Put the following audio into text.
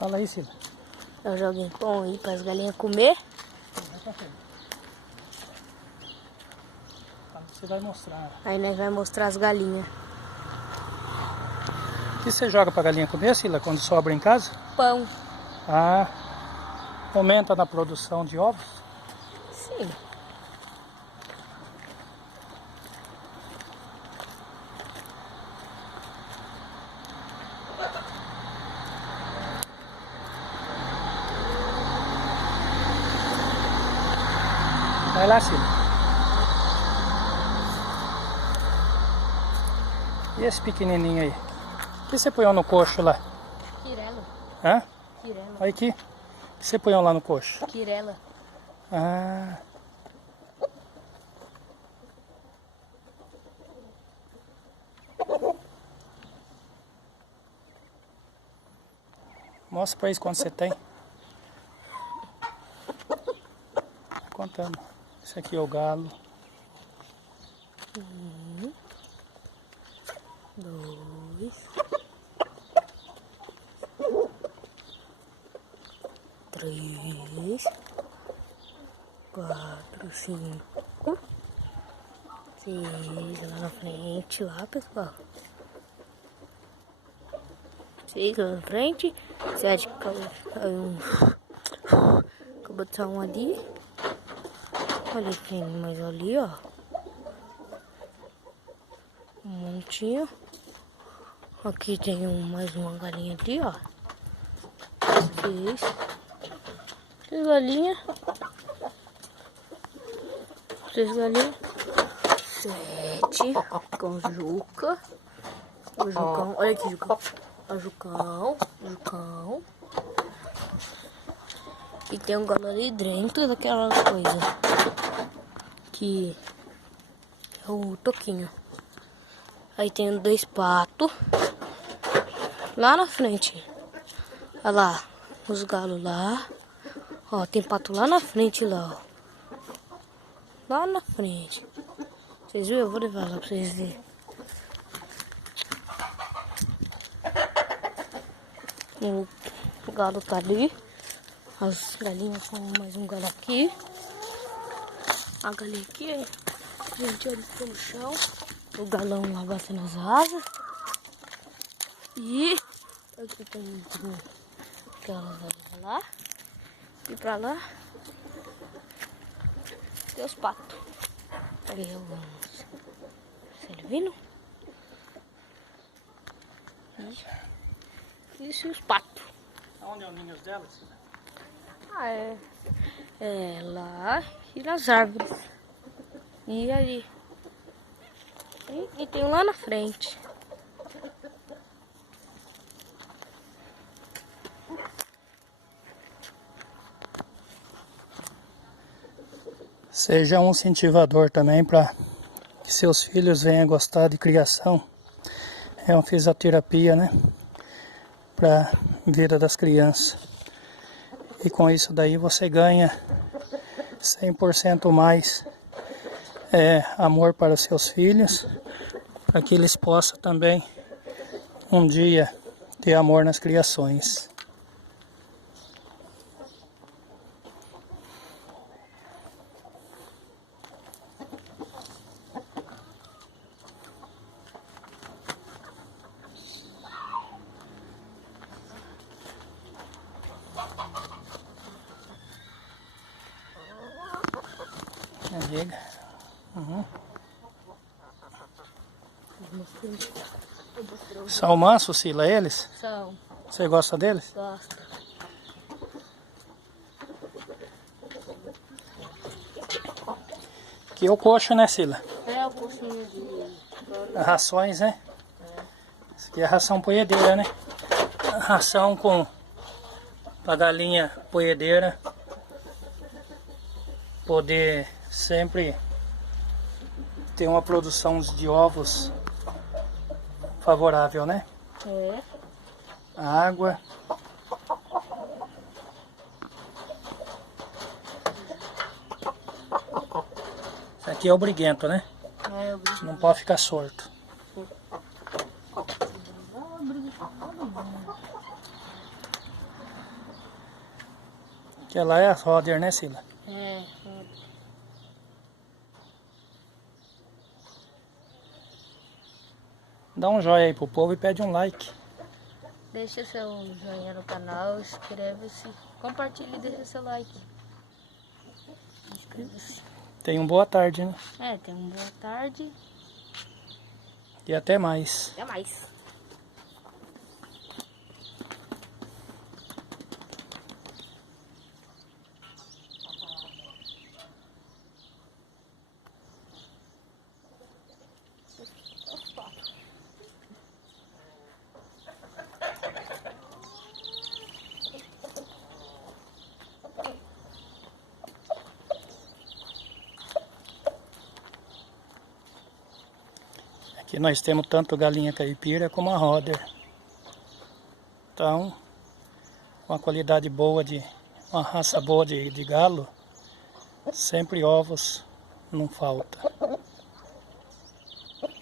Fala aí, Cila. Eu joguei pão aí para as galinhas comer. Você vai mostrar. Aí nós vamos mostrar as galinhas. O que você joga pra galinha comer, Cila, quando sobra em casa? Pão. Ah, aumenta na produção de ovos? Sim. Vai lá, Cila. E esse pequenininho aí? O que você põe no coxo lá? Quirela. Hã? Quirela. Olha aqui. O que você põe lá no coxo? Quirela. Ah. Mostra pra eles quanto você tem. Contando. Esse aqui é o galo. 1, 2, 3, 4, 5, 6 lá na frente, lá pessoal. 6 lá na frente, 7 acabou de sair um ali. Olha, tem mais ali, ó. Um montinho. Aqui tem mais uma galinha ali, ó. 6 galinhas. 6 galinhas. 7 com Juca. O Jucão. Olha aqui, Jucão. O Jucão. E tem um galo ali dentro daquela coisa. Que é o toquinho. Aí tem 2 patos. Lá na frente. Olha lá. Os galos lá. Ó, tem pato lá na frente lá, ó. Lá na frente. Vocês viram? Eu vou levar lá pra vocês verem. O galo tá ali. As galinhas com mais um galo aqui. A galinha aqui, gente, olha pelo chão. O galão lá batendo as asas. E aqui tem aquelas galinhas lá. E pra lá tem os patos. Ali alguns servindo. E isso e os patos. Onde é o ninho delas? Ah, é lá e nas árvores. E ali. E tem um lá na frente. Seja um incentivador também para que seus filhos venham gostar de criação. É uma fisioterapia, né? Para a vida das crianças. E com isso daí você ganha 100% mais amor para os seus filhos, para que eles possam também um dia ter amor nas criações. Diga. Uhum. São mansos, Cila, eles? São. Você gosta deles? Gosto. Aqui é o coxo, né, Cila? É o coxinho de... Rações, né? Isso aqui é ração poedeira, né? Ração com a galinha poedeira poder sempre ter uma produção de ovos favorável, né? É. Água. Isso aqui é o briguento, né? É o briguento. Não pode ficar sorto. Que lá é as Roder, né, Sila? É. Dá um joinha aí pro povo e pede um like. Deixa seu joinha no canal, inscreva-se, compartilhe e deixa seu like. Inscreva-se. Tenha uma boa tarde, né? Tenha uma boa tarde. E até mais. Até mais. Aqui nós temos tanto galinha caipira como a Roder. Então, uma qualidade boa uma raça boa de galo, sempre ovos não falta.